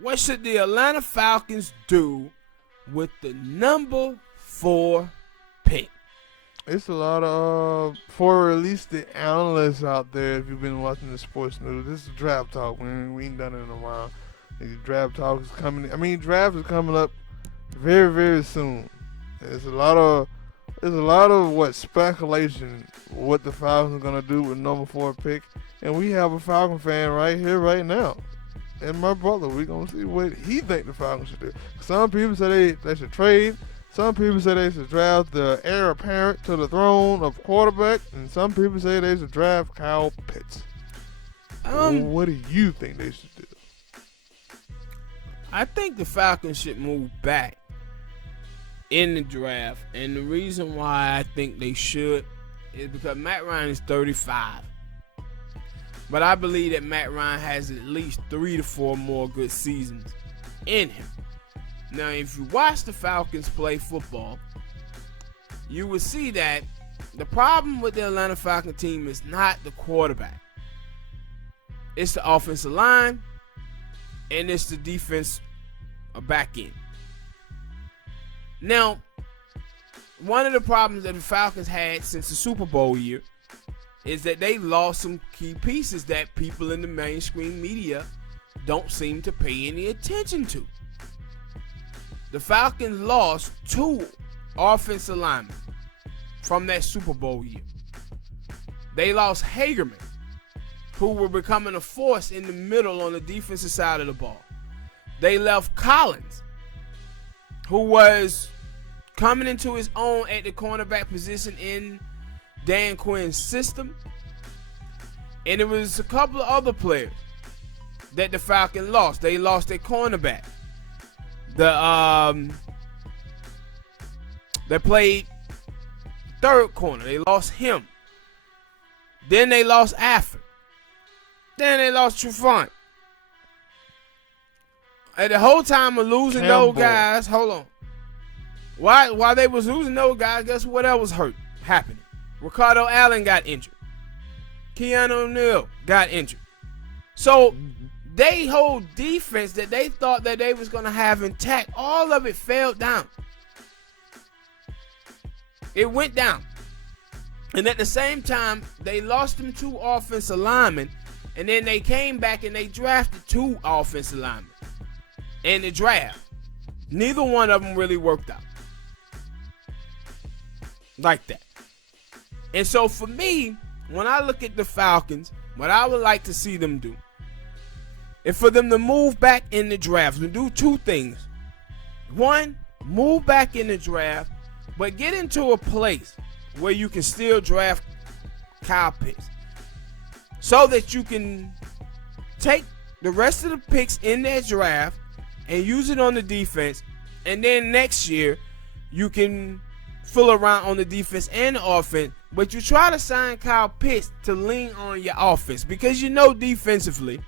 what should the Atlanta Falcons do with the number 4 pick? It's a lot of, for at least the analysts out there, if you've been watching the sports news, this is draft talk. We ain't done it in a while. The draft talk is coming. Draft is coming up very, very soon. There's a lot of speculation what the Falcons are gonna do with number 4 pick, and we have a Falcon fan right here, right now, and my brother. We're gonna see what he think the Falcons should do. Some people say they should trade. Some people say they should draft the heir apparent to the throne of quarterback, and some people say they should draft Kyle Pitts. What do you think they should do? I think the Falcons should move back in the draft, and the reason why I think they should is because Matt Ryan is 35. But I believe that Matt Ryan has at least 3 to 4 more good seasons in him. Now, if you watch the Falcons play football, you will see that the problem with the Atlanta Falcons team is not the quarterback. It's the offensive line, and it's the defense back end. Now, one of the problems that the Falcons had since the Super Bowl year is that they lost some key pieces that people in the mainstream media don't seem to pay any attention to. The Falcons lost 2 offensive linemen from that Super Bowl year. They lost Hagerman, who were becoming a force in the middle on the defensive side of the ball. They left Collins, who was coming into his own at the cornerback position in Dan Quinn's system. And it was a couple of other players that the Falcons lost. They lost their cornerback. They played third corner. They lost him. Then they lost Afford. Then they lost Trufant. And the whole time of losing those guys, hold on. While they was losing those guys, guess what else was happening? Ricardo Allen got injured. Keanu Neal got injured. So they whole defense that they thought that they was going to have intact, all of it fell down. It went down. And at the same time, they lost them 2 offensive linemen, and then they came back and they drafted 2 offensive linemen in the draft. Neither one of them really worked out like that. And so for me, when I look at the Falcons, what I would like to see them do is for them to move back in the draft and do 2 things. 1, move back in the draft, but get into a place where you can still draft Kyle Pitts so that you can take the rest of the picks in that draft and use it on the defense, and then next year you can fill around on the defense and the offense, but you try to sign Kyle Pitts to lean on your offense, because you know defensively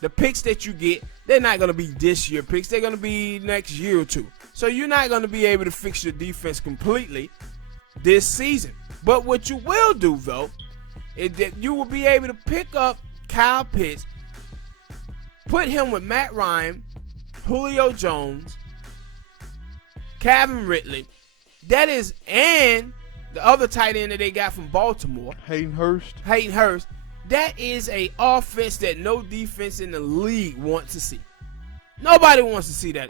the picks that you get, they're not going to be this year picks, they're going to be next year or 2. So you're not going to be able to fix your defense completely this season. But what you will do, though, is that you will be able to pick up Kyle Pitts, put him with Matt Ryan, Julio Jones, Calvin Ridley, and the other tight end that they got from Baltimore, Hayden Hurst. That is a offense that no defense in the league wants to see. Nobody wants to see that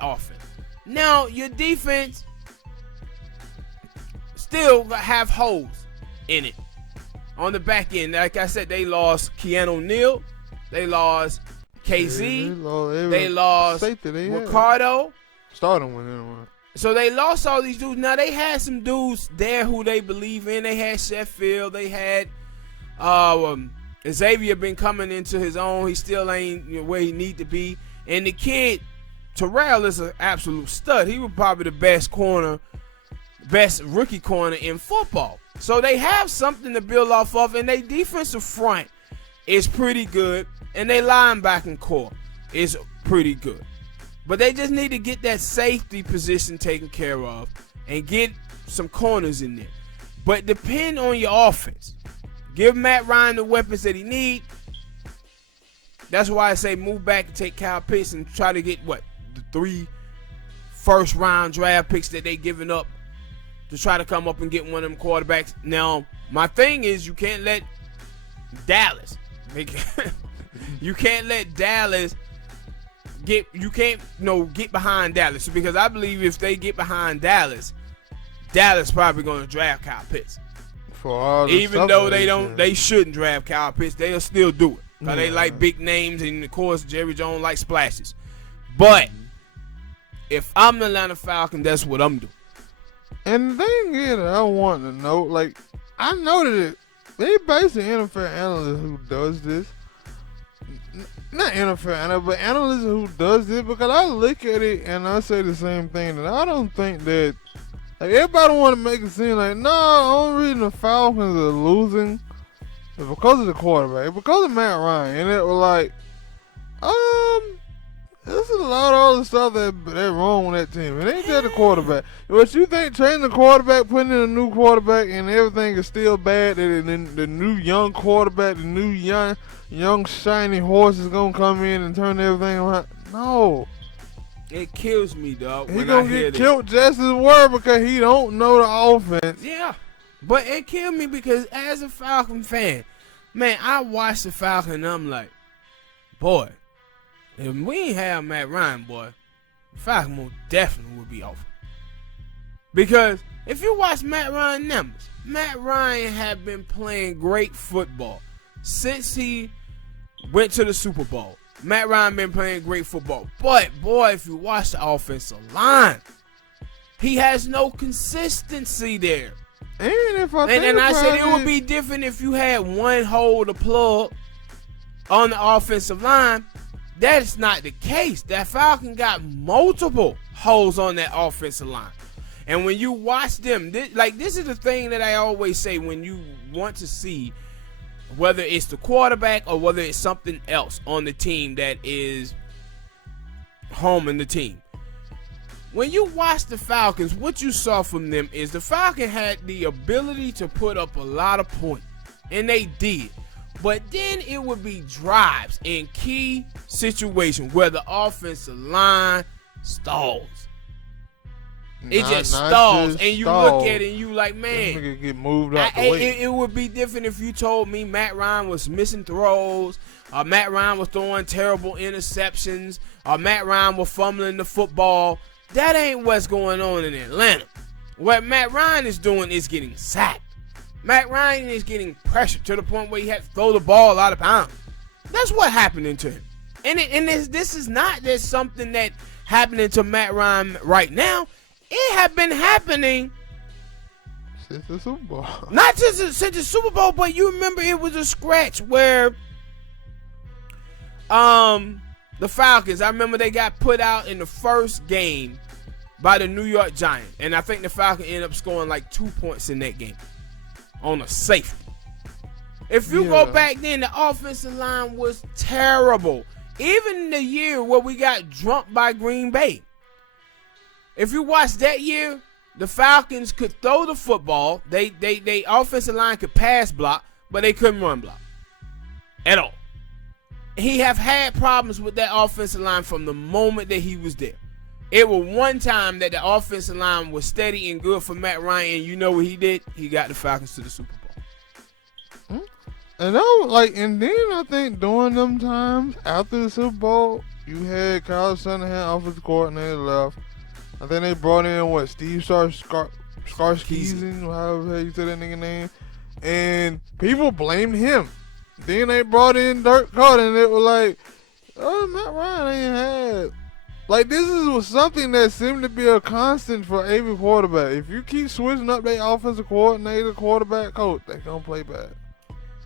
offense. Now, your defense still have holes in it on the back end. Like I said, they lost Keanu Neal. They lost KZ. They lost Ricardo. Starting with him. So they lost all these dudes. Now, they had some dudes there who they believe in. They had Sheffield. They had Xavier been coming into his own. He still ain't where he need to be. And the kid, Terrell, is an absolute stud. He was probably the best rookie corner in football. So they have something to build off of, and their defensive front is pretty good, and their linebacking core is pretty good. But they just need to get that safety position taken care of and get some corners in there. But depend on your offense. Give Matt Ryan the weapons that he needs. That's why I say move back and take Kyle Pitts and try to get the 3 first-round draft picks that they giving up to try to come up and get one of them quarterbacks. Now, my thing is you can't let Dallas you can't let Dallas get behind Dallas, because I believe if they get behind Dallas probably going to draft Kyle Pitts. Even though they shouldn't draft Kyle Pitts, they'll still do it because they like big names, and of course Jerry Jones likes splashes. But if I'm the Atlanta Falcons, that's what I'm doing. And the thing is, I want to know, like, I know that they basically NFL analyst who does this. Not NFL analyst, but analyst who does this, because I look at it and I say the same thing, that I don't think that, like, everybody want to make it seem like, no, the only reason the Falcons are losing is because of the quarterback, because of Matt Ryan. And it was like, there's a lot of other stuff that's wrong with that team. It ain't just the quarterback. What you think, changing the quarterback, putting in a new quarterback, and everything is still bad, and then the new young quarterback, the new young shiny horse is going to come in and turn everything around? No. It kills me, dog. He going to get killed just as well because he don't know the offense. Yeah. But it killed me because as a Falcon fan, man, I watched the Falcon and I'm like, boy, if we ain't have Matt Ryan, boy, the Falcons most definitely would be over. Because if you watch Matt Ryan numbers, Matt Ryan have been playing great football since he went to the Super Bowl. Matt Ryan been playing great football. But, boy, if you watch the offensive line, he has no consistency there. And if I said it would be different if you had one hole to plug on the offensive line. That is not the case. That Falcon got multiple holes on that offensive line. And when you watch them, this is the thing that I always say when you want to see whether it's the quarterback or whether it's something else on the team that is harming the team. When you watch the Falcons, what you saw from them is the Falcons had the ability to put up a lot of points, and they did. But then it would be drives in key situations where the offensive line stalls. It just stalls, and you look at it and you like, man, get moved out the way. It would be different if you told me Matt Ryan was missing throws, or Matt Ryan was throwing terrible interceptions, or Matt Ryan was fumbling the football. That ain't what's going on in Atlanta. What Matt Ryan is doing is getting sacked. Matt Ryan is getting pressured to the point where he had to throw the ball out of bounds. That's what happening to him. And this is not just something that happening to Matt Ryan right now. It had been happening since the Super Bowl. Not just since the Super Bowl, but you remember it was a scratch where the Falcons, I remember they got put out in the first game by the New York Giants. And I think the Falcons ended up scoring like 2 points in that game on a safety. If you go back then, the offensive line was terrible. Even the year where we got drumped by Green Bay. If you watch that year, the Falcons could throw the football. They offensive line could pass block, but they couldn't run block at all. He have had problems with that offensive line from the moment that he was there. It was one time that the offensive line was steady and good for Matt Ryan, and you know what he did? He got the Falcons to the Super Bowl. And then I think during them times after the Super Bowl, you had Kyle Shanahan, offensive coordinator, left. I think they brought in Steve Skarsgård, however you say that nigga name, and people blamed him. Then they brought in Dirk Carter, and it was like, oh, Matt Ryan ain't had. Like, this was something that seemed to be a constant for every quarterback. If you keep switching up their offensive coordinator, quarterback, coach, they gonna play bad.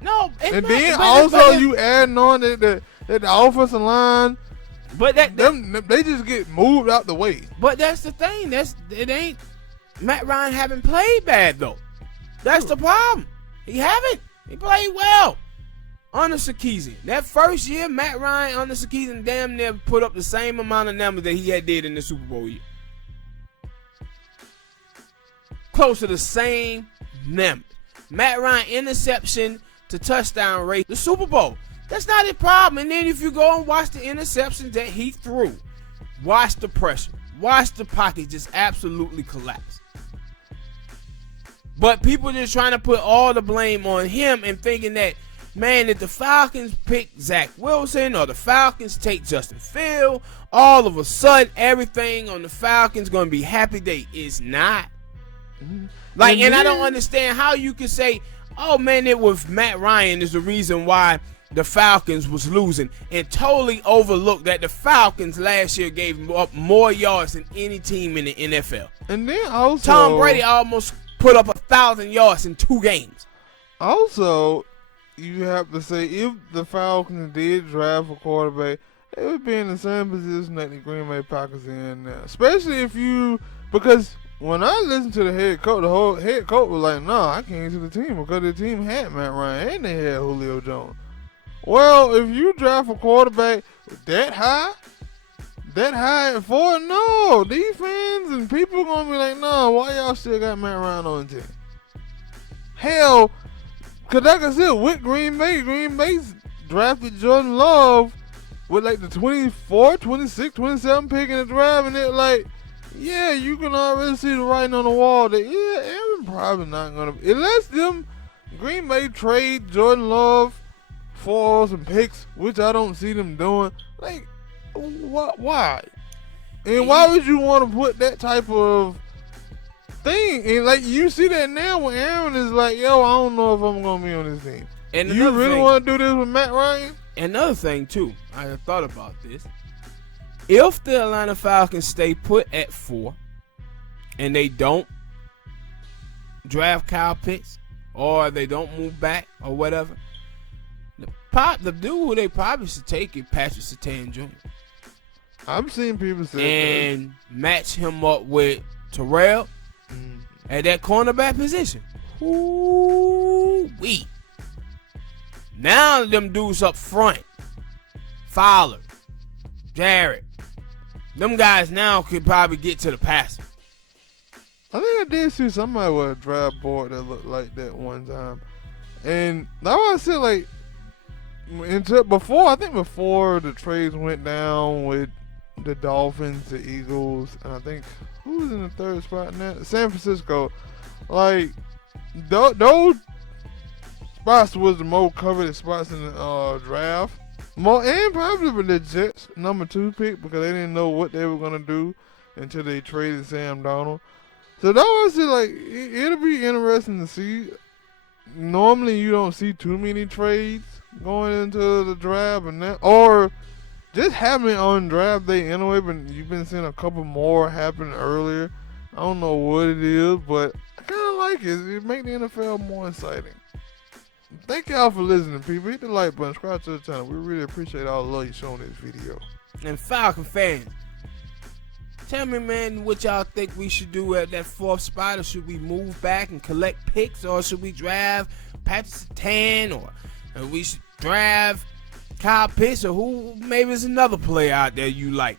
No, and then also you adding on that the offensive line, but they just get moved out the way. But that's the thing. It ain't Matt Ryan haven't played bad though. That's the problem. He haven't. He played well under Sarkisian. That first year, Matt Ryan under Sarkisian damn near put up the same amount of numbers that he had did in the Super Bowl year. Close to the same numbers. Matt Ryan interception to touchdown rate, the Super Bowl. That's not a problem. And then if you go and watch the interceptions that he threw, watch the pressure, watch the pocket just absolutely collapse. But people just trying to put all the blame on him and thinking that, man, if the Falcons pick Zach Wilson or the Falcons take Justin Fields, all of a sudden everything on the Falcons going to be happy day. It's not. Like, and I don't understand how you can say, oh man, it was Matt Ryan is the reason why the Falcons was losing, and totally overlooked that the Falcons last year gave up more yards than any team in the NFL. And then also, Tom Brady almost put up 1,000 yards in 2 games. Also, you have to say, if the Falcons did draft a quarterback, they would be in the same position that the Green Bay Packers are in now. Especially because when I listened to the head coach, the whole head coach was like, "No, I can't to the team because the team had Matt Ryan and they had Julio Jones." Well, if you draft a quarterback that high at 4, no, these fans and people gonna be like, "No, why y'all still got Matt Ryan on the team?" Hell, cause like I said, with Green Bay's drafted Jordan Love with like the 24, 26, 27 pick in the draft, and it like, yeah, you can already see the writing on the wall that, yeah, Aaron probably not going to, unless them Green Bay trade Jordan Love for some picks, which I don't see them doing. Like, why? And why would you want to put that type of thing? And like, you see that now when Aaron is like, yo, I don't know if I'm going to be on this team. And you really want to do this with Matt Ryan? Another thing, too, I have thought about this. If the Atlanta Falcons stay put at 4 and they don't draft Kyle Pitts or they don't move back or whatever, the dude who they probably should take is Patrick Surtain Jr. I've seen people say and match him up with Terrell at that cornerback position. Ooh-wee. Now them dudes up front, Fowler, Jarrett, them guys now could probably get to the passer. I think I did see somebody with a draft board that looked like that one time. And that's why I said, like, before the trades went down with the Dolphins, the Eagles, and I think, who was in the third spot now? San Francisco. Like, those spots was the most coveted spots in the draft. And probably the Jets number 2 pick because they didn't know what they were going to do until they traded Sam Darnold. So that was just like, it'll be interesting to see. Normally you don't see too many trades going into the draft and that, or just happening on draft day anyway, but you've been seeing a couple more happen earlier. I don't know what it is, but I kind of like it. It makes the NFL more exciting. Thank y'all for listening, people. Hit the like button, subscribe to the channel. We really appreciate all the love you showing this video. And Falcon fans, tell me, man, what y'all think we should do at that 4th spot, or should we move back and collect picks, or should we draft Patrick Surtain, or we should draft Kyle Pitts, or who maybe is another player out there you like?